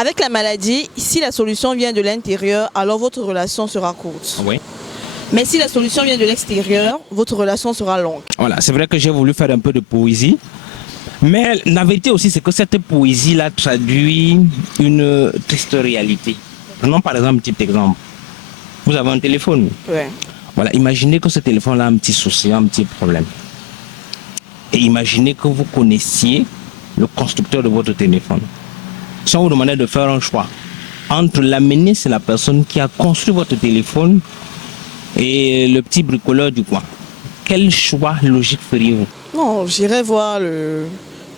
Avec la maladie, si la solution vient de l'intérieur, alors votre relation sera courte. Oui. Mais si la solution vient de l'extérieur, votre relation sera longue. Voilà, c'est vrai que j'ai voulu faire un peu de poésie. Mais la vérité aussi, c'est que cette poésie-là traduit une triste réalité. Prenons par exemple un petit exemple. Vous avez un téléphone. Ouais. Voilà, imaginez que ce téléphone-là a un petit souci, un petit problème. Et imaginez que vous connaissiez le constructeur de votre téléphone. Si on vous demandait de faire un choix entre l'amener, c'est la personne qui a construit votre téléphone, et le petit bricoleur du coin, quel choix logique feriez-vous? Non, j'irai voir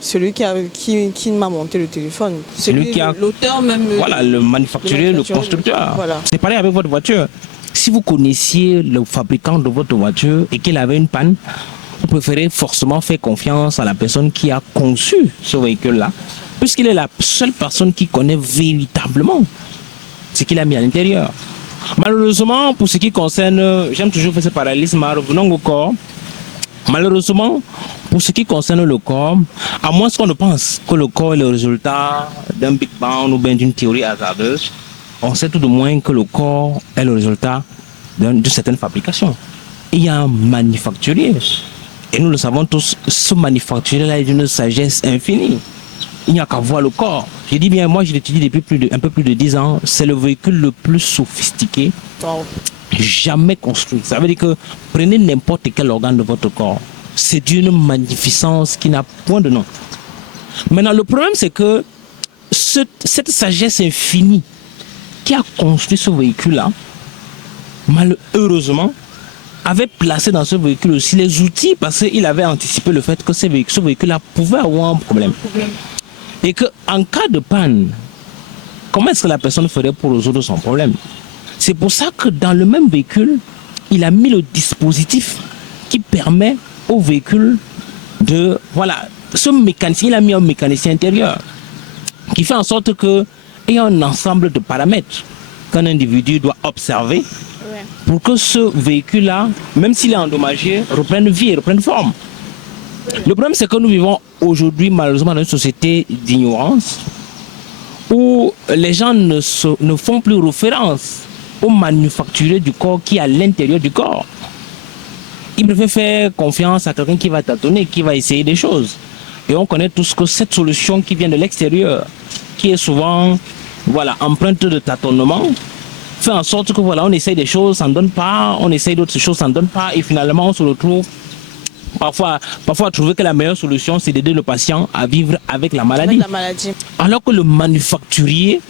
celui qui m'a monté le téléphone. Celui qui a l'auteur même. Voilà, le manufacturier, le constructeur. Voilà. C'est pareil avec votre voiture. Si vous connaissiez le fabricant de votre voiture et qu'il avait une panne, vous préférez forcément faire confiance à la personne qui a conçu ce véhicule-là, puisqu'il est la seule personne qui connaît véritablement ce qu'il a mis à l'intérieur. Malheureusement, pour ce qui concerne, j'aime toujours faire ce parallélisme, revenons au corps. Malheureusement, pour ce qui concerne le corps, à moins qu'on ne pense que le corps est le résultat d'un Big Bang ou bien d'une théorie hasardeuse, on sait tout de moins que le corps est le résultat d'une certaine fabrication. Il y a un manufacturier. Et nous le savons tous, ce manufacturier-là est d'une sagesse infinie. Il n'y a qu'à voir le corps. Je dis bien, moi je l'étudie depuis un peu plus de 10 ans. C'est le véhicule le plus sophistiqué jamais construit. Ça veut dire que prenez n'importe quel organe de votre corps. C'est d'une magnificence qui n'a point de nom. Maintenant, le problème, c'est que cette sagesse infinie qui a construit ce véhicule-là, malheureusement, avait placé dans ce véhicule aussi les outils parce qu'il avait anticipé le fait que ce véhicule-là pouvait avoir un problème. Et qu'en cas de panne, comment est-ce que la personne ferait pour résoudre son problème? C'est pour ça que dans le même véhicule, il a mis le dispositif qui permet au véhicule de... Voilà, ce mécanicien, il a mis un mécanicien intérieur qui fait en sorte qu'il y a un ensemble de paramètres qu'un individu doit observer pour que ce véhicule-là, même s'il est endommagé, reprenne vie, reprenne forme. Le problème, c'est que nous vivons aujourd'hui, malheureusement, dans une société d'ignorance où les gens ne font plus référence au manufacturier du corps qui est à l'intérieur du corps. Ils préfèrent faire confiance à quelqu'un qui va tâtonner, qui va essayer des choses. Et on connaît tous que cette solution qui vient de l'extérieur, qui est souvent empreinte de tâtonnement, fait en sorte que on essaye des choses, ça ne donne pas, on essaye d'autres choses, ça ne donne pas, et finalement on se retrouve parfois à trouver que la meilleure solution, c'est d'aider le patient à vivre avec la maladie. Alors que le manufacturier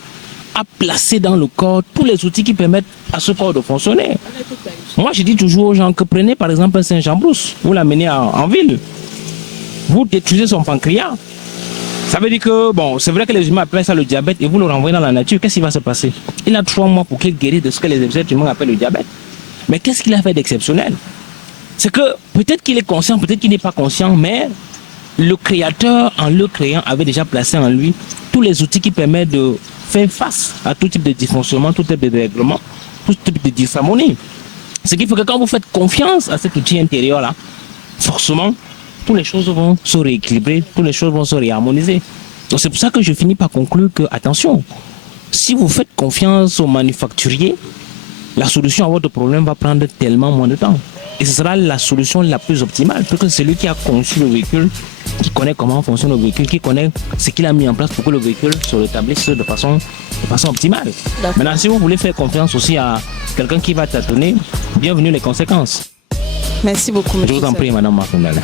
a placé dans le corps tous les outils qui permettent à ce corps de fonctionner. Moi, je dis toujours aux gens que prenez par exemple un Saint-Jean-Brousse, vous l'amenez en ville, vous détruisez son pancréas. Ça veut dire que, c'est vrai que les humains appellent ça le diabète et vous le renvoyez dans la nature, qu'est-ce qui va se passer? Il a 3 mois pour qu'il guérisse de ce que les êtres humains appellent le diabète. Mais qu'est-ce qu'il a fait d'exceptionnel? C'est que peut-être qu'il est conscient, peut-être qu'il n'est pas conscient, mais le créateur, en le créant, avait déjà placé en lui tous les outils qui permettent de faire face à tout type de dysfonctionnement, tout type de dérèglement, tout type de disharmonie. Ce qui fait que quand vous faites confiance à cet outil intérieur-là, forcément, toutes les choses vont se rééquilibrer, toutes les choses vont se réharmoniser. Donc c'est pour ça que je finis par conclure que, attention, si vous faites confiance au manufacturier, la solution à votre problème va prendre tellement moins de temps. Et ce sera la solution la plus optimale, parce que c'est celui qui a conçu le véhicule, qui connaît comment fonctionne le véhicule, qui connaît ce qu'il a mis en place pour que le véhicule se rétablisse de façon optimale. Maintenant, si vous voulez faire confiance aussi à quelqu'un qui va tâtonner, bienvenue les conséquences. Merci beaucoup, monsieur. Je vous en prie, madame Marfondala.